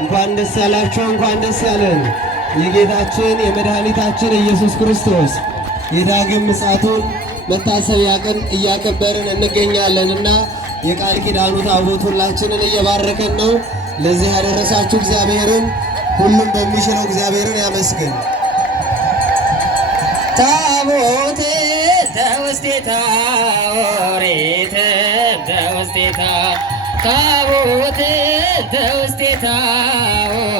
እንኳን ደስ ያላችሁ፣ እንኳን ደስ ያለን። የጌታችን የመድኃኒታችን ኢየሱስ ክርስቶስ የዳግም ምጽአቱን መታሰቢያ ቀን እያከበርን እንገኛለንና የቃል ኪዳኑ ታቦት ሁላችንን እየባረከን ነው። ለዚህ ያደረሳችሁ እግዚአብሔርን ሁሉም በሚችለው እግዚአብሔርን ያመስግን። ታቦት ተውስቴታ ኦሪት ተውስቴታ ታቦት ተውስቴታ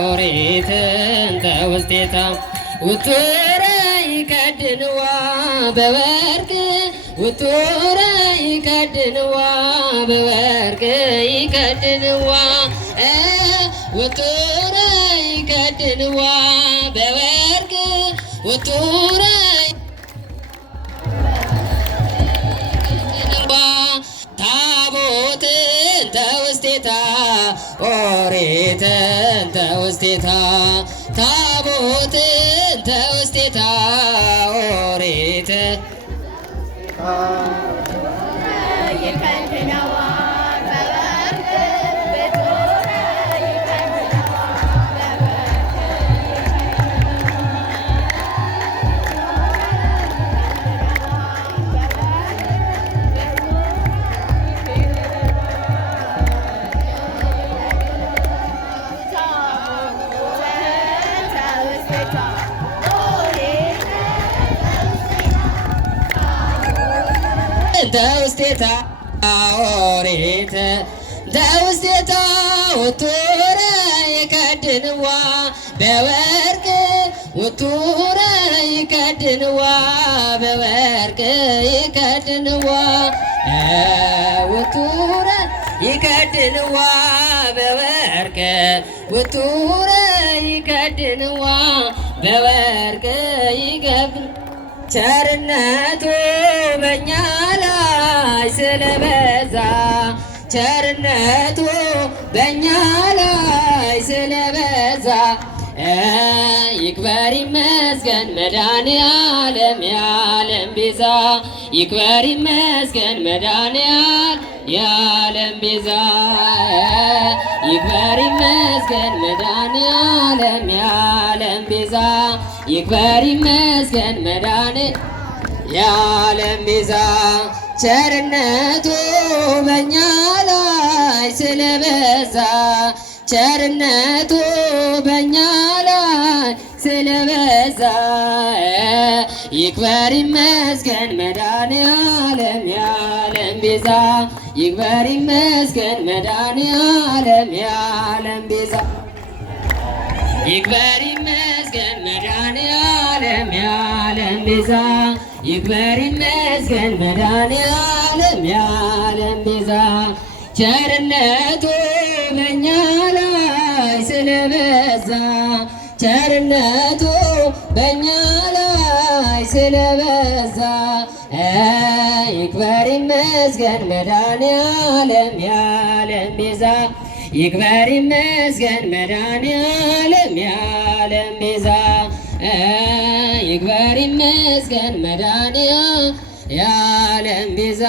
ኦሪት ተውስቴታ ውቱረ ይከድንዋ በወርቅ ውቱረ ይከድንዋ በወርቅ ይከድንዋ ውቱረ ይከድንዋ በወርቅ ውቱረ ታቦት ተውስቴታ ኦሪት ተውስቴታ ታቦት ተውስቴታ ኦሪት ተውስቴታ ኦሪት ተውስቴታ ውቱረ ይከድንዋ በወርቅ ውቱረ ይከድንዋ በወርቅ ይከድንዋ ውቱረ ይከድንዋ በወርቅ ውቱረ ይከድንዋ በወርቅ ይገብን ቸርነቱ በእኛ ላይ ስለበዛ ቸርነቱ በእኛ ላይ ስለበዛ ይክበር ይመስገን መድኃኔዓለም የዓለም ቤዛ ይክበር ይመስገን መድኃኔዓለም የዓለም ቤዛ ይክበር ይመስገን መድኃኔዓለም የዓለም ቤዛ ይክበር ይመስገን መድኃኔዓለም የዓለም ቤዛ ቸርነቱ በእኛ ላይ ስለበዛ ቸርነቱ በእኛ ላይ ስለበዛ ይክበር ይመስገን መድኃኔዓለም የዓለም ቤዛ ይክበር ይመስገን መድኃኔዓለም የዓለም ቤዛ ይክበር ይመስገን መድኃኔዓለም የዓለም ቤዛ ይክበር ይመስገን መድኃኔዓለም የዓለም ቤዛ ቸርነቱ በእኛ ላይ ስለበዛ ቸርነቱ በእኛ ላይ ስለበዛ ይክበር ይመስገን መድኃኔዓለም የዓለም ቤዛ ይክበር ይመስገን መድኃኔዓለም የዓለም ቤዛ ይክበር ይመስገን መድኃኔዓለም የዓለም ቤዛ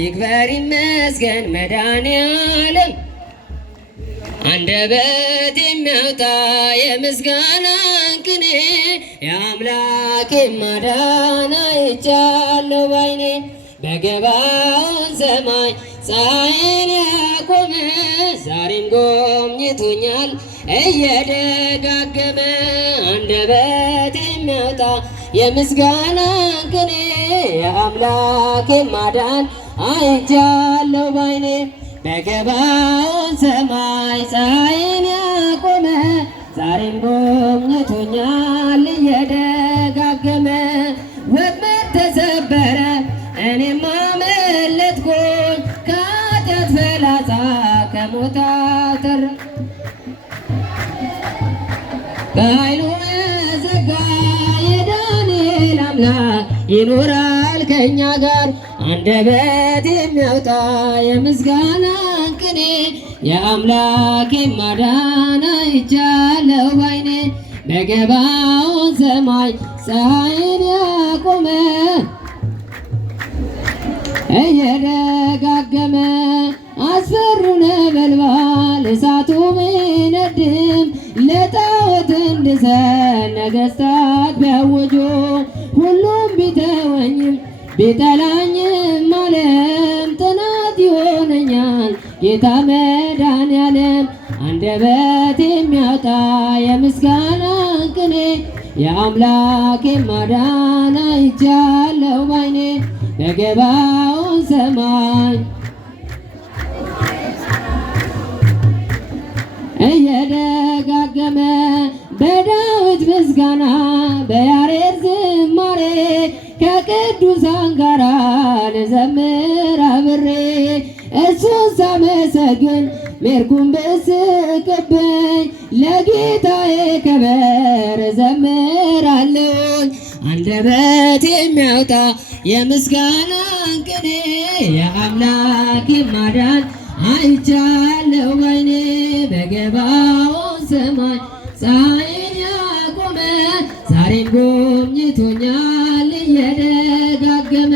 ይክበር ይመስገን መድኃኔዓለም አንደበት የሚያወጣ የምስጋናን ቅኔ የአምላኬ ማዳን አይቻለሁ ባይኔ በገባዖን ሰማይ ፀሐይን ያቆመ ዛሬም ጎብኝቶኛል እየደጋገመ አንደበት የሚያወጣ የምስጋናን ቅኔ የአምላኬ ማዳን አይቻለሁ ባይኔ በገባዖን ሰማይ ፀሐይን ያቆመ ዛሬም ጎብኝቶኛል እየደጋገመ ወጥመድ ተሰበረ እኔም አመለጥኩኝ ከኃጢአት ፍላጻ ከሞት ተረፍኩ በኃይሉ የዘጋ የዳንኤል አምላክ ይኖራል ከእኛ ጋር አንደበት የሚያወጣ የምስጋናን ቅኔ የአምላኬ ማዳን አይቻለሁ ባይኔ በገባዖን ሰማይ ፀሐይን ያቆመ እየደጋገመ አስፈሪው ነበልባል እሳቱ ቢነድ ለጣዖት እንድሰግድ ነገሥታት ቢያውጁ ሁሉም ቢተወኝም ቢጠላኝም ዓለም ጥናት ይሆነኛል ጌታ መድኃኔዓለም። አንደበት የሚያወጣ የምስጋናን ቅኔ የአምላኬን ማዳን አይቻለሁ ባይኔ በገባዖን ሰማይ እየደጋገመ በዳዊት ምስጋና በያሬድ ዝማሬ ከቅዱሳን ጋር ልዘምር አብሬ እሱን ሳመሰግን ሜርኩን ብስቅብኝ ለጌታዬ ክብር እዘምራለሁኝ። አንደበት የሚያወጣ የምስጋናን ቅኔ የአምላኬን ማዳን አይቻለሁ ባይኔ በገባዖን ሰማይ ፀሐይን ያቆመ ዛሬም ጎብኝቶኛል እየደጋገመ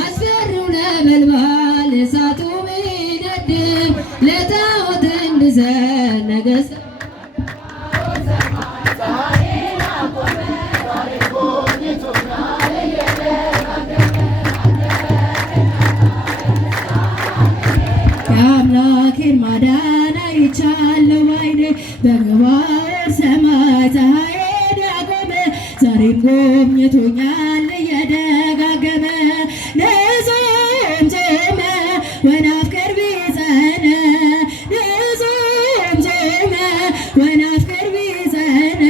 አስፈሪው ነበልባል እሳቱ ቢነድም ለጣዖት እንድሰግድ ነገሥታት የአምላኬን ማዳን አይቻለሁ ባይኔ በገባዖን ሰማይ ፀሐይን ያቆመ ዛሬም ጎብኝቶኛል እየደጋገመ ንጹም ጾመ ወናፍቅር ቢጸነ ንጹም ጾመ ወናፍቅር ቢጸነ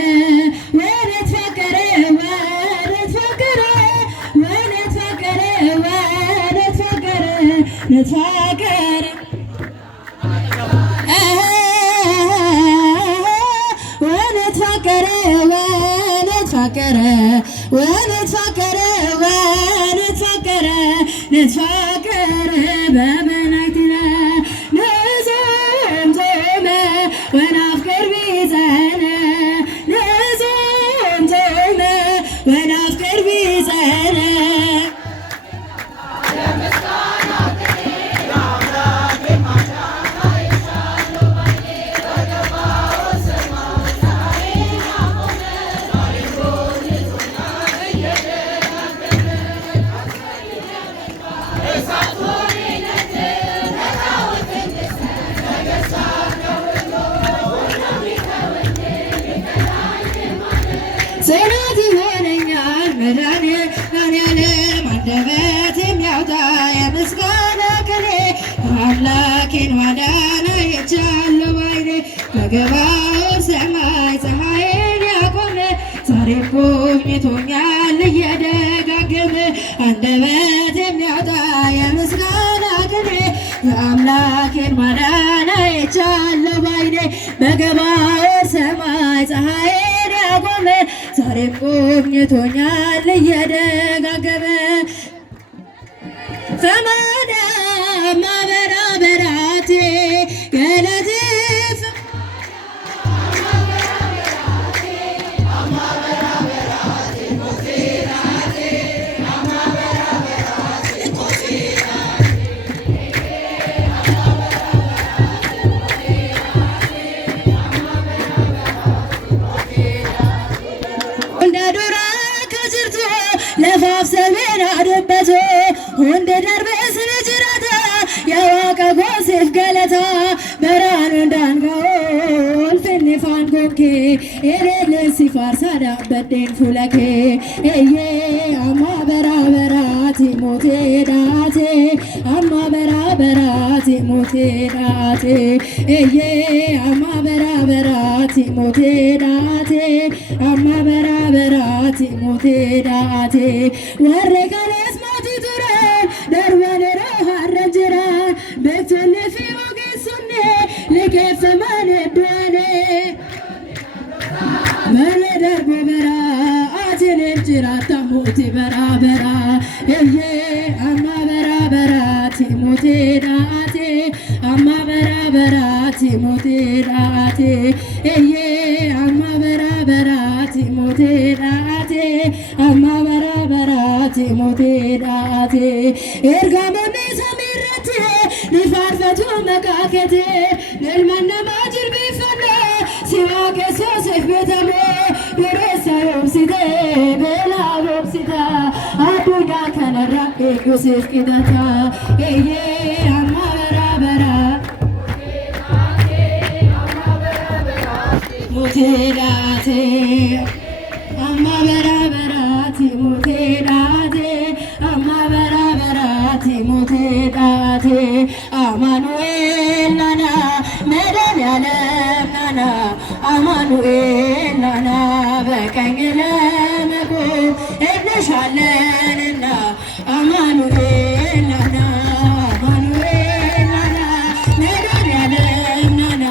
ወነትፋቀረ ወነትፋቀረ ወነትፋቀረ ወነትፋቀረ ነትፋቀረ ወነትፋቀረ ወነትፋቀረ ነትፋቀረ በመላእክትነ ንጹም ጾመ ወናፍቅር ቢጸነ ንጹም ጾመ ወናፍቅር ቢጸነ ጽናት ይሆነኛል መድኃኔዓለም አንደበት የሚያወጣ የምስጋና ቅኔ አምላኬን ማዳን አይቻለሁ ባይኔ በገባዖን ሰማይ ፀሐይን ያቆመ ዛሬም ጎብኝቶኛል እየደጋገመ አንደበት የሚያወጣ የምስጋና ቅኔ የአምላኬን ማዳን አይቻለሁ ባይኔ በገባዖን ሰማይ ፀሐይን ያቆመ ዛሬም ጎብኝቶኛል እየደጋገመ ፈመደ ማበራ በራቴ ገለቴ ለፋፍሰቤን አደበቶ ሁንደ ደርበስ ልጅራታ የዋቀ ጎሴፍ ገለታ በራኑ እንዳንጋኦል ፍኒፋን ጎንኬ ኤሌልን ሲፋርሳዳ በዴን ፉለኬ ኤዬ አማ በራበራት ሞቴ ዳቴ አማ በራበራት ሞቴ ዳቴ ኤዬ አማ በራበራት ሞቴ ዳቴ አማ በራበራት ሞቴ ዳቴ ወሬ ከሌስ ሞቲ ቱረን ደርበን ሮሃረን ጅራን ቤቶን ፊ ሞጌሱኔ ልኬፈመን ዱኔ መሬ ደርቦ በራ አቴኔም ጅራታ ሞቴ በራ ኤዬ አማ በራበራት ሞቴ ዳቴ አማ በራበራት ሞቴ ዳቴ ኤዬ አማ በራበራት ሞቴ ዳቴ አማ በራበራት ሞቴ ዳቴ ኤርጋሞኔ ሰሚረቴ ሊፋርፈቱ መቃከቴ ልልመነማ ጅርቢፈነ ሲዋ keessoosif beetamu dureessa yoomsite beelaa boomsita addunyaa kanarra eegusiif qidata eeyyee amma baraa mutee dhaatee amma baraati mutee dhaatee amma baraati mutee dhaatee Amanuel nana መድኃኒዓለም ናና አማኑኤል ናና በቀኝ ለመቆም እንሻለንና አማኑኤል ናና አማኑኤል ናና መድኃኒዓለም ናና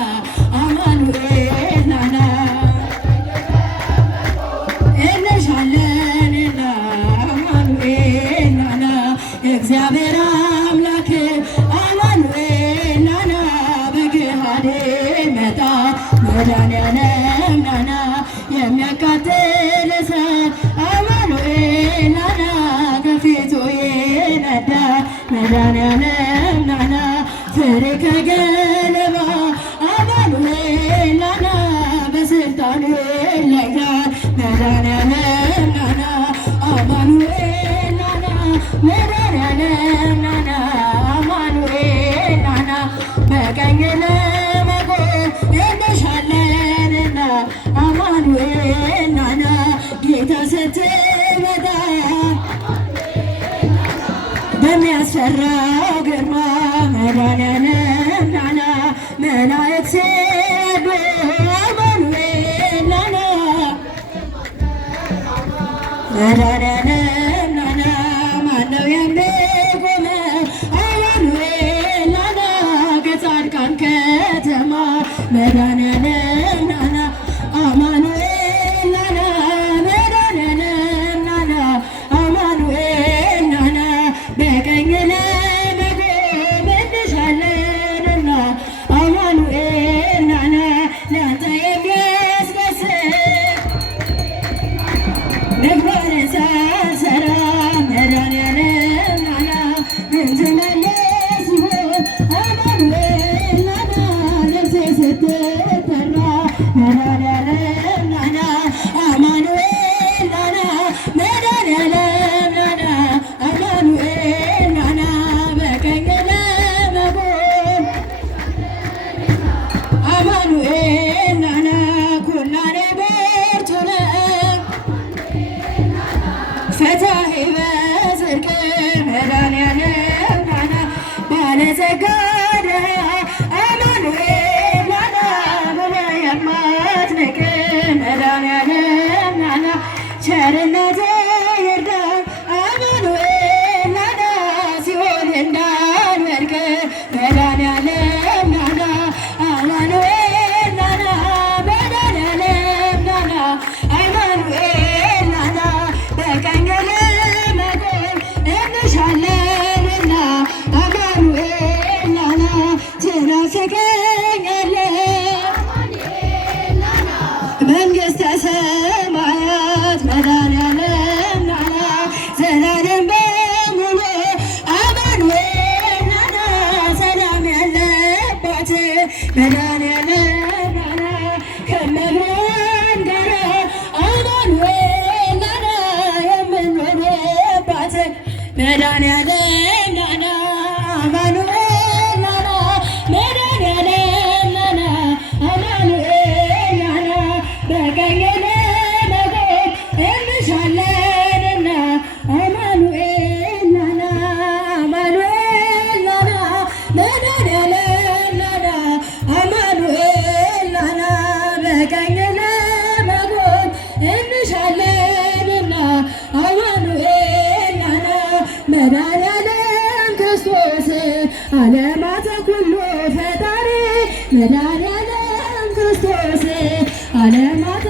አማኑኤል ናና እንሻለንና አማኑኤል ናና እግዚአብሔር አምላክ አማኑኤል ናና በግሃዴ መጣ መድኃኒዓለም ናና የሚያቃጥል እሳት አማኑኤል ናና ከፊቱ ይነዳል መድኃኒዓለም ናና ፍሬ ከገለባ አማኑኤል ናና በስልጣኑ ይለያል መድኃኒዓለም ናና አማኑኤል ናና መድኃኒዓለም ናና አማኑኤል ናና በቀኝ ለመቆም እንሻለንና አማኑኤል ናና ጌታ ስትመጣ በሚያስፈራው ግርማ መድኃኒዓለም ናና መላእክት ሲያዱ አማኑኤል ናና መድኃኒዓለም ናና ማነው የሚቆመው አማኑኤል ናና ከጻድቃን ከተማ መድኃኒዓለም ናና አማኑኤል ናና መድኃኒዓለም ናና አማኑኤል ናና በቀኝ ለመቆም እንሻለንና አማኑኤል ናና ላንተ የሚያስደስት ምግባርን ሳልሰራ መድኃኒዓለም ናና ምን ትመልስ ይሆን አማኑኤል ናና ነፍሴ ስትጠራ መድኃኒዓለም ናና አማኑኤል ናና መድኃኒዓለም ናና አማኑኤል ናና በቀኝ ለመቆም አማኑኤል ናና ኩናኔ ብርቱ ነው ፈታሒ በጽድቅ መድኃኒዓለም ናና ባለጸጋ ድሃ አማኑኤል ናና ብለህ የማትንቅ መድኃኒዓለም ናና ቸርነት ይርዳን አማኑኤል ናና ሲኦል እንዳንወድቅ መድኃኒዓለም ናና አማኑኤል ናና መድኃኒዓለም ናና አማኑኤል ናና በቀኝ ለመቆም እንሻለንና አማኑኤል ናና ትናፍቀኛለህ መንግሥተ ሰማያት መድኃኒዓለም ናና ዘላለም በሙሉ አማኑኤል ናና ሰላም ያለባት መድኃኒዓለም ናና ከመብራን ጋር አማኑኤል ናና የምንኖርባት መድኃኒዓለም ናና አማኑኤል ናና መድኃኒዓለም ናና አማኑኤል ናና በቀኝ ለመቆም እንሻለንና አማኑኤል ናና አማኑኤል ናና መድኃኒዓለም ናና አማኑኤል ናና በቀኝ ለመቆም እንሻለንና አማኑኤል ናና መድኃኒዓለም ክርስቶስ ዓለማተ ኩሉ ፈጣሪ መድኃኒዓለም ክርስቶስ ዓለማተ